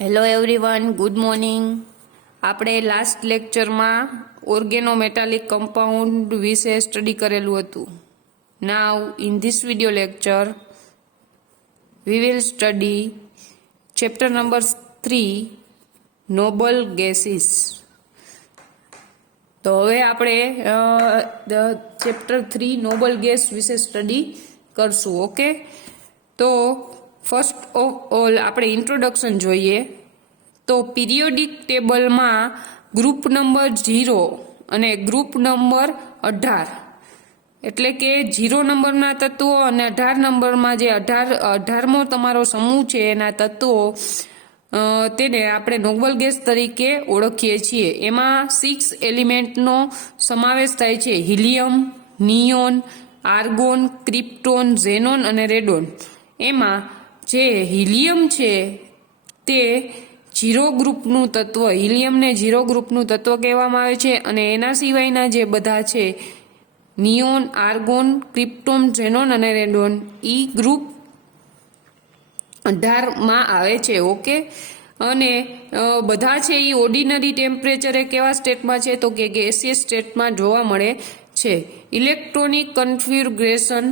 Hello everyone, good morning. આપણે last લેક્ચરમાં organometallic compound વિશે સ્ટડી કરેલું હતું. Now in this video lecture we will study chapter number 3 noble gases. તો હવે આપણે ચેપ્ટર 3 નોબલ ગેસ વિશે સ્ટડી કરશું. ઓકે, તો ફર્સ્ટ ઓફ ઓલ આપણે ઇન્ટ્રોડક્શન જોઈએ. તો પીરિયોડિક ટેબલમાં ગ્રુપ નંબર 0 અને ગ્રુપ નંબર 18 એટલે કે 0 નંબરના તત્વો અને 18 નંબરમાં જે 18મો તમારો સમૂહ છે એના તત્વો તેને આપણે નોબલ ગેસ તરીકે ઓળખીએ છીએ. એમાં 6 એલિમેન્ટનો સમાવેશ થાય છે: helium, neon, argon, krypton, xenon અને રેડોન. એમાં જે હિલિયમ છે તે 0 ગ્રુપનું તત્વ, હિલિયમને 0 ગ્રુપનું તત્વ કહેવામાં આવે છે. અને એના સિવાયના જે બધા છે નિયોન, આર્ગોન, ક્રિપ્ટોન, ઝેનોન અને રેડોન ઈ ગ્રુપ 18માં આવે છે. ઓકે, અને બધા છે એ ઓર્ડિનરી ટેમ્પરેચરે કેવા સ્ટેટમાં છે તો કે ગેસિયસ સ્ટેટમાં જોવા મળે છે. ઇલેક્ટ્રોનિક કન્ફિગ્યુરેશન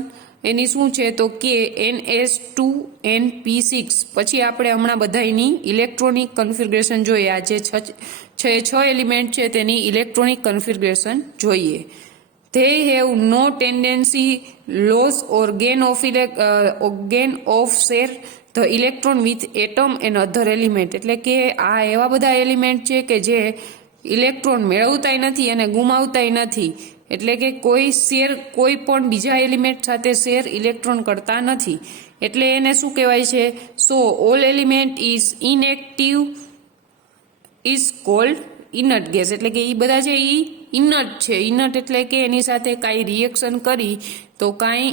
એની શું છે તો કે NS2NP6. પછી આપણે હમણાં બધાની ઇલેક્ટ્રોનિક કન્ફિગ્યુરેશન જોઈએ. આ જે છ એલિમેન્ટ છે તેની ઇલેક્ટ્રોનિક કન્ફિગ્યુરેશન જોઈએ. They have no tendency loss or gain of share the electron with atom and other element. એટલે કે આ એવા બધા એલિમેન્ટ છે કે જે ઇલેક્ટ્રોન મેળવતાય નથી અને ગુમાવતાય નથી. એટલે કે કોઈ પણ બીજા એલિમેન્ટ સાથે શેર ઇલેક્ટ્રોન કરતા નથી. એટલે એને શું કહેવાય છે? સો all element is inactive is called inert gas. એટલે કે એ બધા છે એ ઇનર્ટ છે. ઇનર્ટ એટલે કે એની સાથે કાંઈ રિએક્શન કરી તો કાંઈ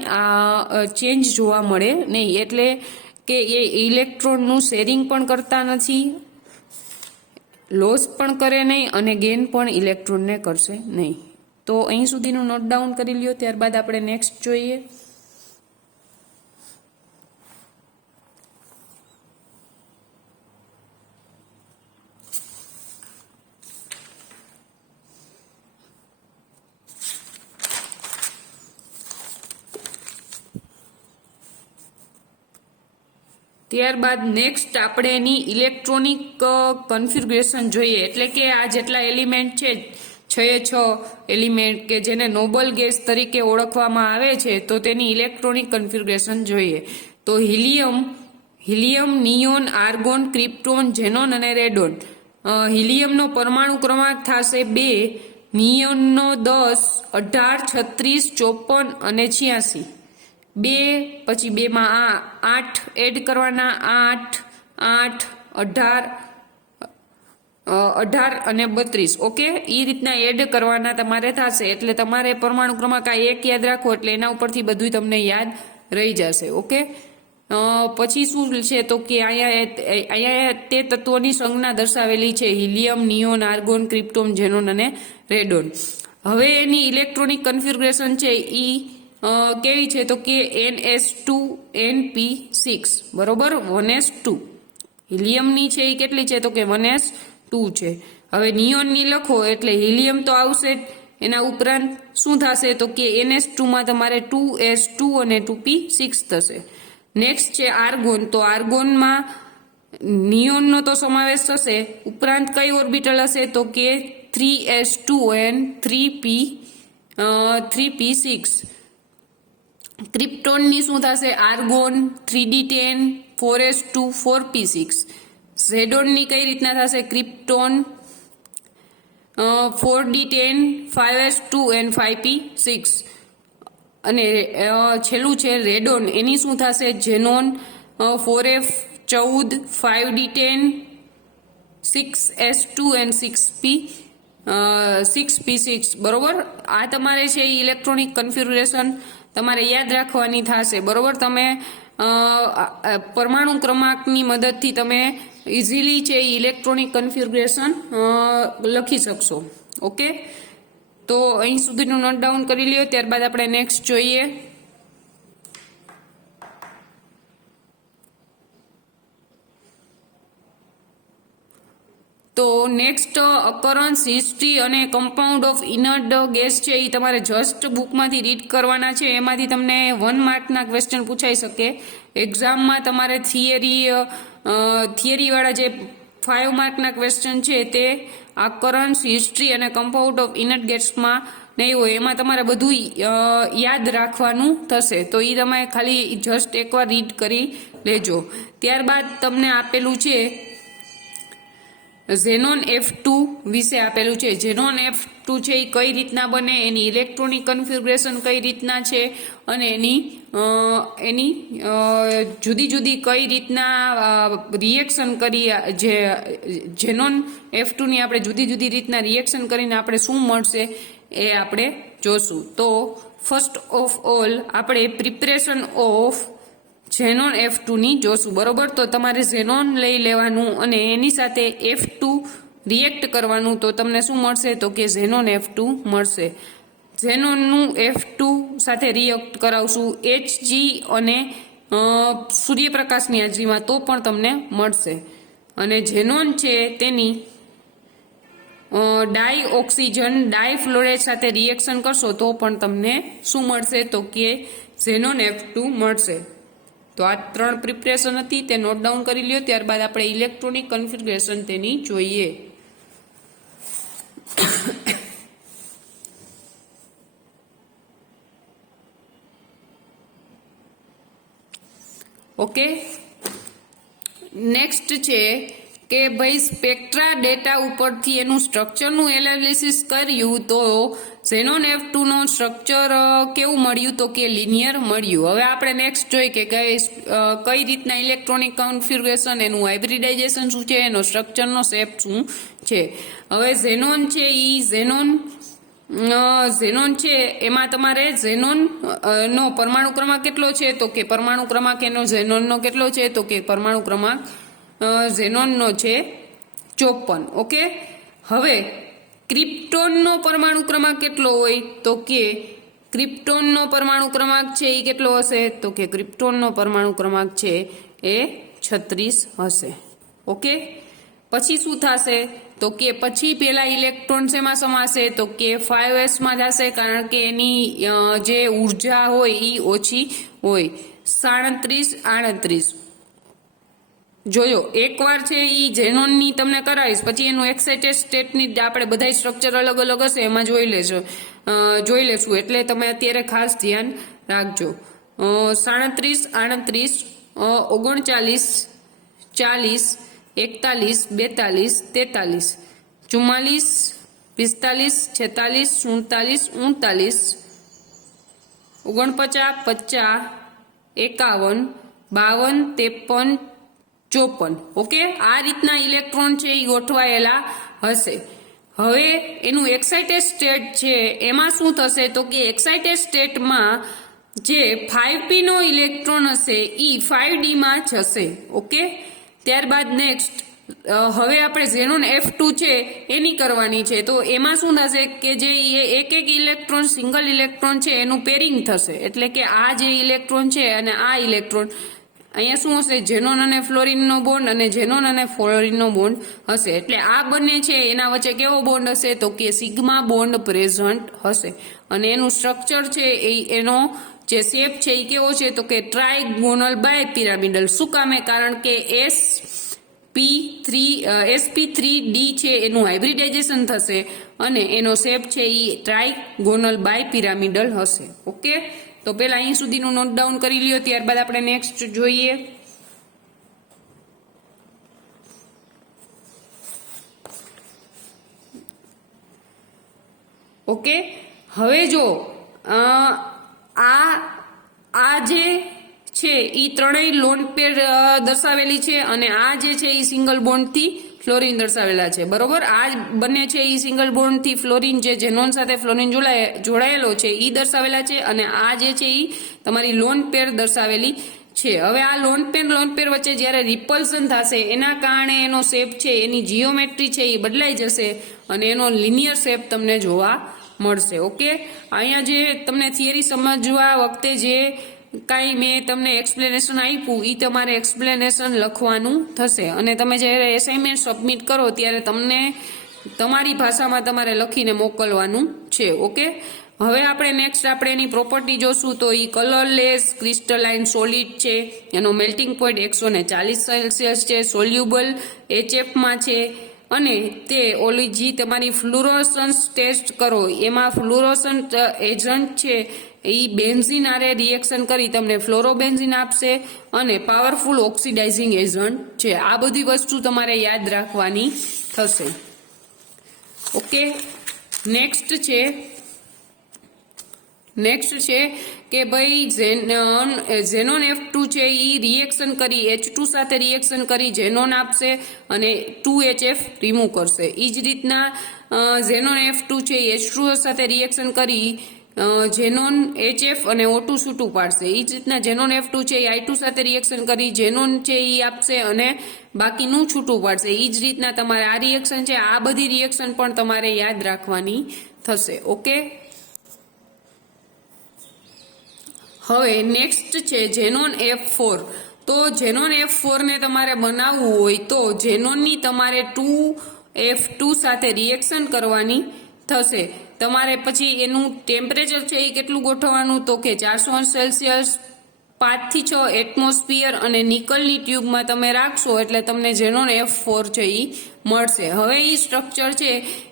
ચેન્જ જોવા મળે નહીં. એટલે કે એ ઇલેક્ટ્રોનનું શેરિંગ પણ કરતા નથી, લોસ પણ કરે નહીં અને ગેઇન પણ ઇલેક્ટ્રોનને કરશે નહીં. તો અહીં સુધીનું નોટ ડાઉન કરી લ્યો. ત્યારબાદ આપણે નેક્સ્ટ જોઈએ. ત્યારબાદ નેક્સ્ટ આપણે એની ઇલેક્ટ્રોનિક કન્ફિગ્યુરેશન જોઈએ. એટલે કે આ જેટલા એલિમેન્ટ છે 6 એલિમેન્ટ કે જેને નોબલ ગેસ તરીકે ઓળખવામાં આવે છે તો તેની ઇલેક્ટ્રોનિક કન્ફિગ્યુરેશન જોઈએ. તો helium, neon, argon, krypton, xenon અને રેડોન. હિલિયમનો પરમાણુ ક્રમાંક થશે 2, નિયોનનો 10, 18, 36, 54 અને 86. 2 પછી 2માં 8 એડ કરવાના, 8, 18 અને 32. ઓકે, એ રીતના એડ કરવાના તમારે થશે. એટલે તમારે પરમાણુ ક્રમાંક આ 1 યાદ રાખો એટલે એના ઉપરથી બધું તમને યાદ રહી જશે. ઓકે, પછી શું છે તો કે અહીંયા તે તત્વોની સંજ્ઞા દર્શાવેલી છે: helium, neon, argon, krypton, xenon અને રેડોન. હવે એની ઇલેક્ટ્રોનિક કન્ફિગ્યુરેશન છે એ કેવી છે તો કે NS2NP6 બરોબર 1s2. હિલિયમની છે એ કેટલી છે તો કે 1s2 છે. હવે નિયોનની લખો એટલે હિલિયમ તો આવશે, એના ઉપરાંત શું થશે તો કે NS2માં તમારે 2s2 અને 2p6 થશે. નેક્સ્ટ છે આર્ગોન. તો આર્ગોનમાં નિયોનનો તો સમાવેશ થશે, ઉપરાંત કઈ ઓર્બિટલ હશે તો કે 3s2 and 3p6. ક્રિપ્ટોનની શું થશે? Argon 3d10, 4s2, 4p6. ઝેડોનની કઈ રીતના થશે? Krypton 4d10, 5s2 and 5p6. અને છેલ્લું છે રેડોન. એની શું થશે? Xenon 4f14, 5d10, 6s2 and 6p6 બરોબર. આ તમારે છે ઇલેક્ટ્રોનિક કન્ફિગ્યુરેશન તમારે યાદ રાખવાની થશે. બરોબર, તમે પરમાણુ ક્રમાંકની મદદથી તમે ઇઝીલી છે ઇલેક્ટ્રોનિક કન્ફિગ્યુરેશન લખી શકશો. ઓકે, તો અહીં સુધીનું નોટ ડાઉન કરી લ્યો. ત્યારબાદ આપણે નેક્સ્ટ જોઈએ. તો નેક્સ્ટ અકરન્સ હિસ્ટ્રી અને કમ્પાઉન્ડ ઓફ ઇનર્ટ ગેસ છે એ તમારે જસ્ટ બુકમાંથી રીડ કરવાના છે. એમાંથી તમને 1 માર્કના ક્વેશ્ચન પૂછાઈ શકે. એક્ઝામમાં તમારે થિયરીવાળા જે 5 માર્કના ક્વેશ્ચન છે તે અકરન્સ હિસ્ટ્રી અને કમ્પાઉન્ડ ઓફ ઇનર્ટ ગેસમાં નહીં હોય. એમાં તમારે બધું યાદ રાખવાનું થશે. તો એ તમે ખાલી જસ્ટ એકવાર રીડ કરી લેજો. ત્યારબાદ તમને આપેલું છે ઝેનોન F2 વિશે આપેલું છે. ઝેનોન F2 છે એ કઈ રીતના બને, એની ઇલેક્ટ્રોનિક કન્ફિગ્યુરેશન કઈ રીતના છે અને એની જુદી જુદી કઈ રીતના રિએક્શન કરી જે ઝેનોન F2 ની આપણે જુદી જુદી રીતના રિએક્શન કરીને આપણે શું મળશે એ આપણે જોશું. તો ફર્સ્ટ ઓફ ઓલ આપણે પ્રિપરેશન ઓફ ઝેનોન F2 ની જોશું. બરોબર, તો તમારે ઝેનોન લઈ લેવાનું અને એની સાથે F2 રિએક્ટ કરવાનું. તો તમને શું મળશે? તો કે ઝેનોન F2 મળશે. ઝેનોનનું F2 સાથે રિએક્ટ કરાવશું Hg અને સૂર્યપ્રકાશની હાજરીમાં, તો પણ તમને મળશે. અને ઝેનોન છે તેની ડાયઓક્સિજન ડાયફ્લોરાઇડ સાથે રિએક્શન કરશો તો પણ તમને શું મળશે? તો કે ઝેનોન F2 મળશે. તો આ 3 પ્રિપરેશન હતી, તે નોટ ડાઉન કરી લ્યો. ત્યારબાદ આપણે ઇલેક્ટ્રોનિક કન્ફિગ્યુરેશન તેની જોઈએ. ઓકે, નેક્સ્ટ છે કે ભાઈ સ્પેક્ટ્રા ડેટા ઉપરથી એનું સ્ટ્રક્ચરનું એનાલિસિસ કર્યું તો ઝેનોન F2 નો સ્ટ્રક્ચર કેવું મળ્યું? તો કે લિનિયર મળ્યું. હવે આપણે નેક્સ્ટ જોઈએ કે કઈ રીતના ઇલેક્ટ્રોનિક કન્ફિગ્યુરેશન, એનું હાઇબ્રિડાઇઝેશન શું છે, એનો સ્ટ્રક્ચરનો શેપ શું છે. હવે ઝેનોન છે એ ઝેનોન છે એમાં તમારે ઝેનોન નો પરમાણુ ક્રમાંક કેટલો છે? તો કે પરમાણુ ક્રમાંક એનો ઝેનોનનો કેટલો છે? તો કે પરમાણુ ક્રમાંક ઝેનોનનો છે 54. ઓકે, હવે ક્રિપ્ટોનનો પરમાણુ ક્રમાંક કેટલો હોય? તો કે ક્રિપ્ટોનનો પરમાણુ ક્રમાંક છે એ કેટલો હશે? તો કે ક્રિપ્ટોનનો પરમાણુ ક્રમાંક છે એ 36 હશે. ઓકે, પછી શું થશે? તો કે પછી પેલા ઇલેક્ટ્રોન શેમાં સમાશે? તો કે 5s માં જશે, કારણ કે એની જે ઉર્જા હોય એ ઓછી હોય. 37 જોયો એકવાર છે એ ઝેનોનની તમને કરાવીશ, પછી એનું એક્સાઇટેડ સ્ટેટની આપણે બધા સ્ટ્રક્ચર અલગ અલગ હશે એમાં જોઈ લેશું. એટલે તમે અત્યારે ખાસ ધ્યાન રાખજો. 37 39 39 40 41 42 43 44 45 46 47 49 49 50 51 52 53 54. ઓકે, આ રીતના ઇલેક્ટ્રોન છે એ ગોઠવાયેલા હશે. હવે એનું એક્સાઇટેડ સ્ટેટ છે એમાં શું થશે? તો કે એક્સાઇટેડ સ્ટેટમાં જે 5p નો ઇલેક્ટ્રોન હશે એ 5d માં જશે. ઓકે, ત્યારબાદ નેક્સ્ટ હવે આપણે ઝેનોન F2 છે એની કરવાની છે. તો એમાં શું થશે કે જે એક ઇલેક્ટ્રોન સિંગલ ઇલેક્ટ્રોન છે એનું પેરિંગ થશે. એટલે કે આ જે ઇલેક્ટ્રોન છે અને આ ઇલેક્ટ્રોન અહીંયા શું હશે? ઝેનોન અને ફ્લોરિનનો બોન્ડ અને ઝેનોન અને ફ્લોરિનનો બોન્ડ હશે. એટલે આ બંને છે એના વચ્ચે કેવો બોન્ડ હશે? તો કે સિગ્મા બોન્ડ પ્રેઝન્ટ હશે. અને એનું સ્ટ્રક્ચર છે એનો જે શેપ છે એ કેવો છે? તો કે ટ્રાયગોનલ બાયપિરામિડલ. શું કામે? કારણ કે sp3d છે એનું હાઇબ્રિડાઇઝેશન થશે અને એનો શેપ છે એ ટ્રાયગોનલ બાયપિરામિડલ હશે. ઓકે, તો પહેલા અહીં સુધીનું નોટ ડાઉન કરી લ્યો. ત્યારબાદ આપણે નેક્સ્ટ જોઈએ. ઓકે, હવે જો આ જે છે એ ત્રણેય લોન પેર દર્શાવેલી છે અને આ જે છે એ સિંગલ બોન્ડ થી ફ્લોરિન દર્શાવેલા છે. બરોબર, આ બંને છે એ સિંગલ બોન્ડ થી ફ્લોરિન જે ઝેનોન સાથે ફ્લોરિન જોડાયેલો છે એ દર્શાવેલા છે અને આ જે છે એ તમારી લોન પેર દર્શાવેલી છે. હવે આ લોન પેર વચ્ચે જ્યારે રિપલ્સન થશે એના કારણે એનો શેપ છે એની જીઓમેટ્રી છે એ બદલાઈ જશે અને એનો લિનિયર શેપ તમને જોવા મળશે. ઓકે, અહીંયા જે તમને થિયરી સમજવા વખતે જે કાંઈ મેં તમને એક્સપ્લેનેશન આપ્યું એ તમારે એક્સપ્લેનેશન લખવાનું થશે અને તમે જ્યારે એસાઇનમેન્ટ સબમિટ કરો ત્યારે તમને તમારી ભાષામાં તમારે લખીને મોકલવાનું છે. ઓકે, હવે આપણે નેક્સ્ટ આપણે એની પ્રોપર્ટી જોશું. તો એ કલરલેસ ક્રિસ્ટલાઇન સોલિડ છે, એનો મેલ્ટિંગ પોઈન્ટ 140 સેલ્સિયસ છે, સોલ્યુબલ HF છે અને તે ઓલી જે તમારી ફ્લુરોસન્સ ટેસ્ટ કરો એમાં ફ્લુરોસન્ટ એજન્ટ છે એ બેન્ઝીન આરે રિએક્શન કરી તમને ફ્લોરોબેન્ઝીન આપશે અને પાવરફુલ ઓક્સિડાઇઝિંગ એજન્ટ છે. આ બધી વસ્તુ તમારે યાદ રાખવાની થશે. ઓકે, નેક્સ્ટ છે કે ભાઈ ઝેનોન F2 છે એ રિએક્શન કરી H2 સાથે રિએક્શન કરી ઝેનોન આપશે અને 2HF રિમૂવ કરશે. એ જ રીતના ઝેનોન F2 છે એ H2O સાથે રિએક્શન કરી ઝેનોન HF અને O2 છૂટું પાડશે. એ જ રીતના ઝેનોન F2 છે એ I2 સાથે રિએક્શન કરી ઝેનોન છે એ આપશે અને બાકીનું છૂટું પાડશે. એ જ રીતના તમારે આ રિએક્શન છે, આ બધી રિએક્શન પણ તમારે યાદ રાખવાની થશે. ઓકે, હવે નેક્સ્ટ છે ઝેનોન F4. તો ઝેનોન F4 ને તમારે બનાવવું હોય તો ઝેનોનની તમારે 2F2 સાથે રિએક્શન કરવાની થશે. તમારે પછી એનું ટેમ્પરેચર છે એ કેટલું ગોઠવવાનું તો કે 400 સેલ્સિયસ 5 થી 6 એટમોસ્ફિયર અને નિકલની ટ્યુબમાં તમે રાખશો એટલે તમને ઝેનોન F4 છે એ મળશે. હવે એ સ્ટ્રક્ચર છે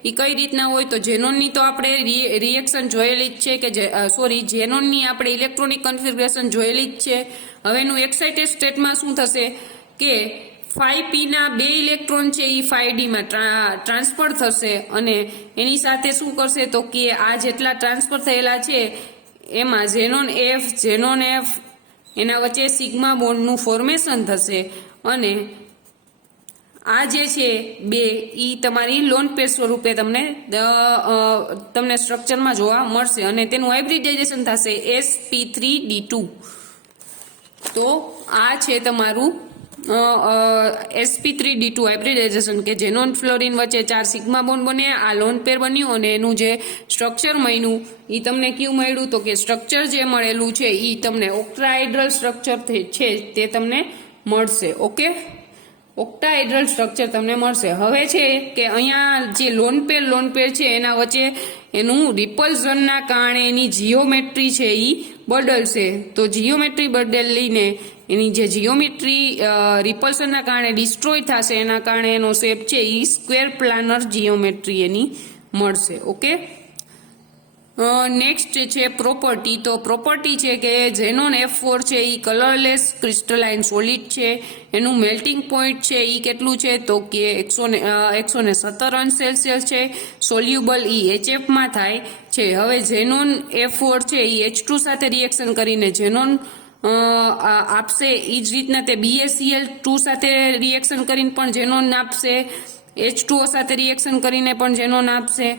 એ કઈ રીતના હોય તો ઝેનોનની તો આપણે રિએક્શન જોયેલી જ છે કે ઝેનોનની આપણે ઇલેક્ટ્રોનિક કન્ફિગ્યુરેશન જોયેલી જ છે. હવે એનું એક્સાઇટેડ સ્ટેટમાં શું થશે કે 5p ના 2 ઇલેક્ટ્રોન છે એ 5d માં ટ્રાન્સફર થશે અને એની સાથે શું કરશે તો કે આ જેટલા ટ્રાન્સફર થયેલા છે એમાં ઝેનોન F એના વચ્ચે સિગ્મા બોન્ડનું ફોર્મેશન થશે અને આ જે છે બે ઈ તમારી લોન પેર સ્વરૂપે તમને સ્ટ્રક્ચરમાં જોવા મળશે અને તેનું હાઇબ્રિડાઇઝેશન થશે sp3d2. તો આ છે તમારું sp3d2 હાઇબ્રિડાઇઝેશન કે ઝેનોન ફ્લોરિન વચ્ચે 4 સિગ્મા બોન્ડ બન્યા, આ લોન પેર બન્યું અને એનું જે સ્ટ્રક્ચર મળ્યું એ તમને કયું મળ્યું તો કે સ્ટ્રક્ચર જે મળેલું છે એ તમને ઓક્ટાહાઇડ્રલ સ્ટ્રક્ચર છે તે તમને મળશે. ઓકે, ઓક્ટાહાઇડ્રલ સ્ટ્રક્ચર તમને મળશે. હવે છે કે અહીંયા જે લોન પેર છે એના વચ્ચે એનું રિપલ્ઝનના કારણે એની જીઓમેટ્રી છે એ બદલશે. તો જીઓમેટ્રી બદલીને એની જે જીઓમેટ્રી રિપલ્સનના કારણે ડિસ્ટ્રોય થશે એના કારણે એનો શેપ છે એ સ્ક્વેર પ્લાનર જીઓમેટ્રી એની મળશે. ઓકે, નેક્સ્ટ છે પ્રોપર્ટી. તો પ્રોપર્ટી છે કે ઝેનોન F4 છે એ કલરલેસ ક્રિસ્ટલાઇન સોલિડ છે, એનું મેલ્ટિંગ પોઈન્ટ છે એ કેટલું છે તો કે 117 સેલ્સિયસ છે, સોલ્યુબલ HF માં થાય છે. હવે ઝેનોન F4 છે એ H2 સાથે રિએક્શન કરીને ઝેનોન આપશે. એ જ રીતના તે BaCl2 સાથે રિએક્શન કરીને પણ ઝેનોન આપશે, H2O સાથે રિએક્શન કરીને પણ ઝેનોન આપશે.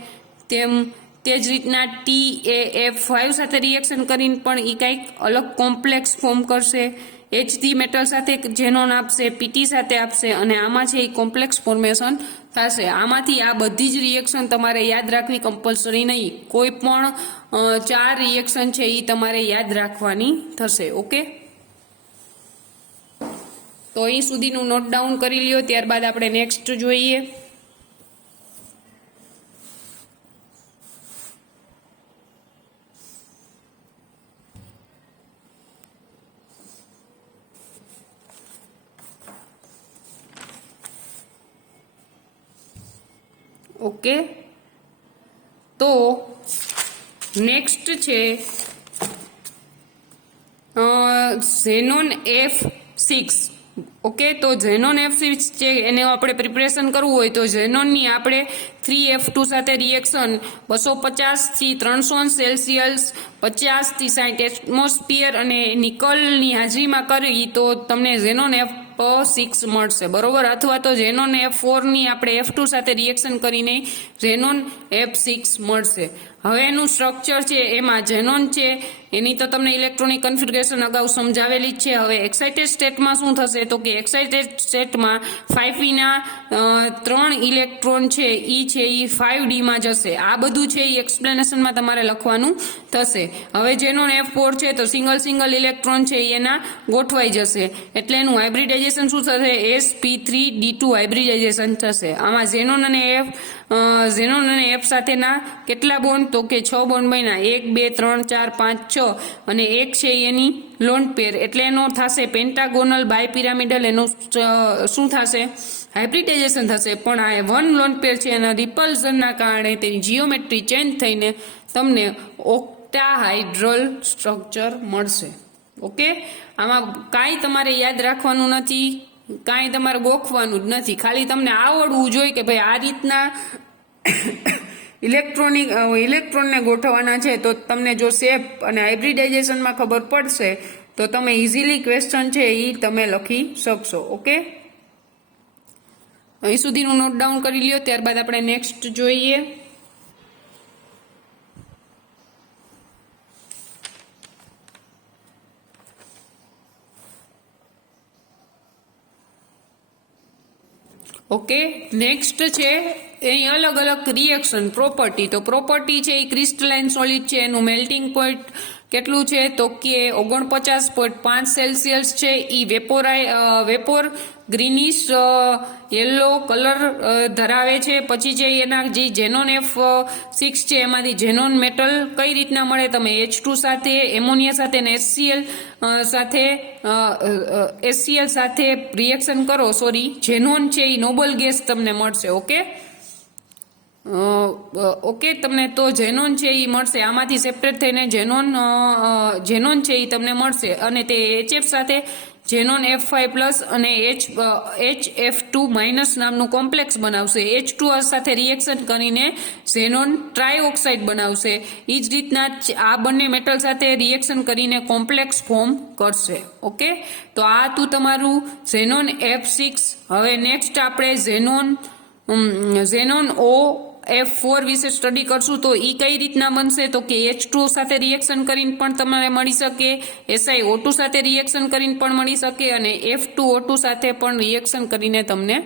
તે જ રીતના TaF5 સાથે રિએક્શન કરીને પણ એ કંઈક અલગ કોમ્પ્લેક્સ ફોર્મ કરશે. Hd મેટલ સાથે ઝેનોન આપશે, PT સાથે આપશે અને આમાં છે એ કોમ્પ્લેક્સ ફોર્મેશન થશે. આમાંથી આ બધી જ રિએક્શન તમારે યાદ રાખવી કમ્પલસરી નહીં, કોઈ પણ 4 રિએક્શન છે એ તમારે યાદ રાખવાની થશે. ઓકે, તો અહીં સુધીનું નોટ ડાઉન કરી લ્યો, ત્યારબાદ આપણે નેક્સ્ટ જોઈએ. ઓકે, તો નેક્સ્ટ છે ઝેનોન F6. ઓકે, તો ઝેનોન F6 છે એને આપણે પ્રિપરેશન કરવું હોય તો ઝેનોનની આપણે 3F2 સાથે રિએક્શન 250 થી 300 સેલ્સિયસ 50 થી 60 એટમોસ્ફિયર અને નિકલની હાજરીમાં કરી તો તમને ઝેનોન F6 મળશે, બરોબર. અથવા તો ઝેનોન F4 ની આપણે F2 સાથે રિએક્શન કરીને ઝેનોન F6 મળશે. હવે એનું સ્ટ્રક્ચર છે એમાં ઝેનોન છે એની તો તમને ઇલેક્ટ્રોનિક કન્ફિગ્યુરેશન અગાઉ સમજાવેલી જ છે. હવે એક્સાઇટેડ સ્ટેટમાં શું થશે તો કે એક્સાઇટેડ સ્ટેટમાં 5p ના 3 ઇલેક્ટ્રોન છે ઈ 5d માં જશે. આ બધું છે એ એક્સપ્લેનેશનમાં તમારે લખવાનું થશે. હવે ઝેનોન F4 છે તો સિંગલ ઇલેક્ટ્રોન છે એના ગોઠવાઈ જશે એટલે એનું હાઇબ્રિડાઇઝેશન શું થશે sp3d2 હાઇબ્રિડાઇઝેશન થશે. આમાં ઝેનોન અને F સાથેના કેટલા બોન્ડ તો કે 6 બોન્ડ બન્યા 1 2 3 4 5 6 અને એક છે એની લોન પેર એટલે એનો થશે પેન્ટાગોનલ બાયપિરામિડલ. એનું શું થશે હાઇબ્રિડાઇઝેશન થશે. પણ આ 1 લોન પેર છે એના રિપલ્ઝનના કારણે તેની જીઓમેટ્રી ચેન્જ થઈને તમને ઓક્ટાહાઇડ્રલ સ્ટ્રક્ચર મળશે. ઓકે, આમાં કાંઈ તમારે યાદ રાખવાનું નથી, કાંઈ તમારે ગોખવાનું જ નથી, ખાલી તમને આવડવું જોઈએ કે ભાઈ આ રીતના ઇલેક્ટ્રોનને ગોઠવવાના છે. તો તમને જો શેપ અને હાઇબ્રિડાઇઝેશનમાં ખબર પડશે તો તમે ઇઝીલી ક્વેશ્ચન છે એ તમે લખી શકશો. ઓકે, અહીં સુધીનું નોટ ડાઉન કરી લ્યો. ત્યારબાદ આપણે નેક્સ્ટ જોઈએ. ઓકે, નેક્સ્ટ છે અહીં અલગ રિએક્શન પ્રોપર્ટી. તો પ્રોપર્ટી છે એ ક્રિસ્ટલાઇન સોલિડ છે એનું મેલ્ટિંગ પોઈન્ટ કેટલું છે તો કે 49.5 સેલ્સિયસ છે. ઈ વેપોર ગ્રીનિશ યલો કલર ધરાવે છે. પછી છે એના જે ઝેનોન F6 છે એમાંથી ઝેનોન મેટલ કઈ રીતના મળે તમે H2 સાથે એમોનિયા સાથે અને HCl સાથે રિએક્શન કરો ઝેનોન છે એ નોબલ ગેસ તમને મળશે. ઓકે, તમને તો ઝેનોન છે એ મળશે. આમાંથી સેપરેટ થઈને ઝેનોન છે એ તમને મળશે અને તે HF સાથે ઝેનોન F5+ અને HF2- નામનું કોમ્પ્લેક્સ બનાવશે. H2 સાથે રિએક્શન કરીને ઝેનોન ટ્રાયઓક્સાઇડ બનાવશે. એ જ રીતના આ બંને મેટલ સાથે રિએક્શન કરીને કોમ્પ્લેક્સ ફોર્મ કરશે. ઓકે, તો આ હતું તમારું ઝેનોન F6. હવે નેક્સ્ટ આપણે ઝેનોન F4 વિશે સ્ટડી કરશું. તો એ કઈ રીતના બનશે તો કે H2 સાથે રિએક્શન કરીને પણ તમારે મળી શકે, SiO2 સાથે રિએક્શન કરીને પણ મળી શકે અને F2O2 સાથે પણ રિએક્શન કરીને તમને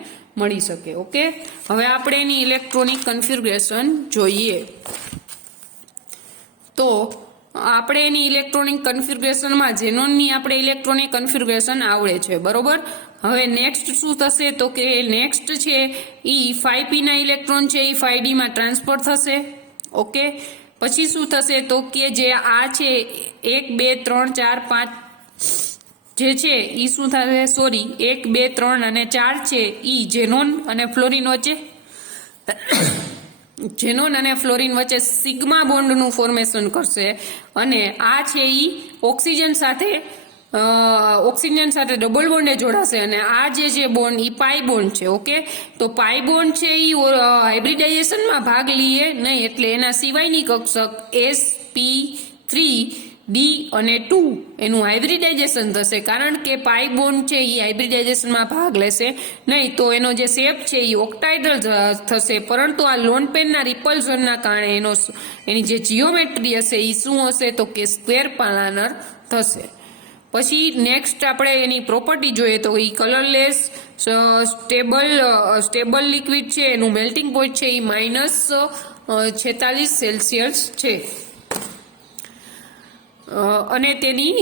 મળી શકે. ઓકે, હવે આપણે એની ઇલેક્ટ્રોનિક કન્ફિગ્યુરેશન જોઈએ. તો આપણે એની ઇલેક્ટ્રોનિક કન્ફિગ્યુરેશનમાં ઝેનોનની આપણે ઇલેક્ટ્રોનિક કન્ફિગ્યુરેશન આવડે છે, બરોબર. હવે નેક્સ્ટ શું થશે તો કે નેક્સ્ટ છે ઈ 5p ના ઇલેક્ટ્રોન છે એ 5d માં ટ્રાન્સફર થશે. ઓકે, પછી શું થશે તો કે જે આ છે 1 2 3 4 5 જે છે ઈ શું થશે 1 2 3 અને 4 છે ઈ ઝેનોન અને ફ્લોરિન વચ્ચે સિગ્મા બોન્ડનું ફોર્મેશન કરશે અને આ છે ઈ ઓક્સિજન સાથે ડબલ બોન્ડે જોડાશે અને આ જે બોન્ડ ઈ પાઈ બોન્ડ છે. ઓકે, તો પાઈ બોન્ડ છે ઈ હાઇબ્રિડાઇઝેશનમાં ભાગ લઈએ નહીં એટલે એના સિવાયની કક્ષક sp3 D અને 2 એનું હાઇબ્રિડાઇઝેશન થશે. કારણ કે પાઈ બોન્ડ છે એ હાઇબ્રિડાઇઝેશનમાં ભાગ લેશે નહીં તો એનો જે શેપ છે એ ઓક્ટાઇડલ થશે. પરંતુ આ લોન પેનના રિપલ્ઝનના કારણે એની જે જીઓમેટ્રી હશે એ શું હશે તો કે સ્ક્વેર પ્લાનર થશે. પછી નેક્સ્ટ આપણે એની પ્રોપર્ટી જોઈએ તો એ કલરલેસ સ્ટેબલ લિક્વિડ છે. એનું મેલ્ટિંગ પોઈન્ટ છે એ -46 સેલ્સિયસ છે અને તેની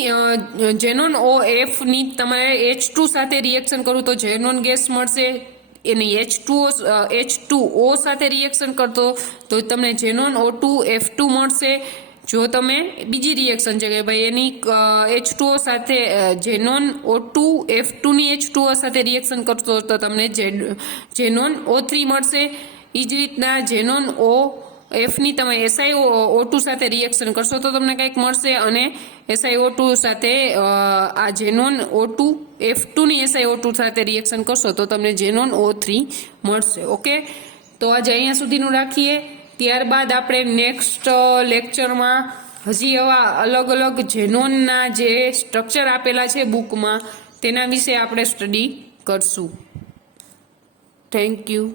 ઝેનોન OF ની તમારે H2 સાથે રિએક્શન કરવું તો ઝેનોન ગેસ મળશે. એની H2O સાથે રિએક્શન કરતો તો તમને ઝેનોન O2 F2 મળશે. જો તમે બીજી રિએક્શન છે કે ભાઈ એની H2O સાથે ઝેનોન O2 F2 ની H2O સાથે રિએક્શન કરતો તો તમને ઝેનોન O3 મળશે. એ જ રીતના ઝેનોન F ની તમે SiO2 સાથે રિએક્શન કરશો તો તમને કંઈક મળશે અને SiO2 સાથે આ ઝેનોન O2 F2 ની SiO2 સાથે રિએક્શન કરશો તો તમને ઝેનોન O3 મળશે. ઓકે, તો આજે અહીંયા સુધીનું રાખીએ. ત્યારબાદ આપણે નેક્સ્ટ લેક્ચરમાં હજી એવા અલગ ઝેનોનના જે સ્ટ્રક્ચર આપેલા છે બુકમાં તેના વિશે આપણે સ્ટડી કરશું. Thank you.